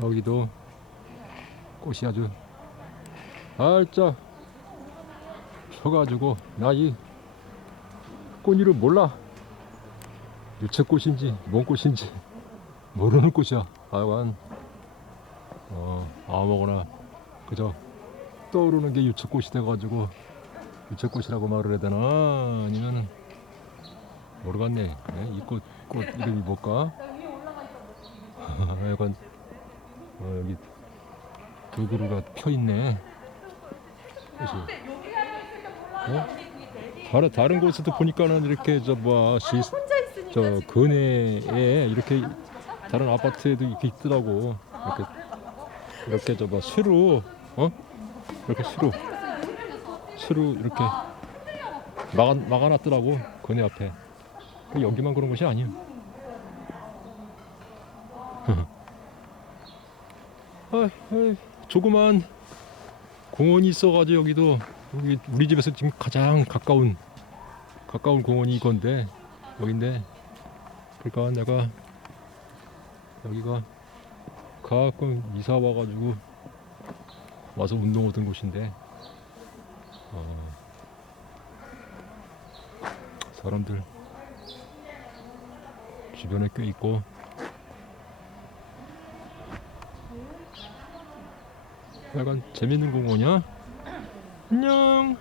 여기도 꽃이 아주 살짝 펴가지고 나 이 꽃 이름 몰라. 유채꽃인지 뭔 꽃인지 모르는 꽃이야. 하여간 어 아무거나 그저 떠오르는 게 유채꽃이 돼가지고 유채꽃이라고 말을 해야 되나? 아니면은 모르겠네. 예, 이꽃 꽃 이름이 뭘까? 하여간 어, 여기 두 그루가 펴 있네. 그치? 어? 다른 다른 곳에도 보니까는 이렇게 저 뭐야 시, 혼자 있으니까 저 근해에 이렇게 다른 아파트에도 이렇게 있더라고. 이렇게 이렇게 저뭐 수로 어 이렇게 수로 수로 이렇게 막아 막아놨더라고 근해 앞에. 그 여기만 그런 것이 아니야. 조그만 공원이 있어가지고 여기도 여기 우리 집에서 지금 가장 가까운 가까운 공원이 이건데 여긴데 그러니까 내가 여기가 가끔 이사 와가지고 와서 운동하던 곳인데 어, 사람들 주변에 꽤 있고 약간 재밌는 공원이야. 안녕.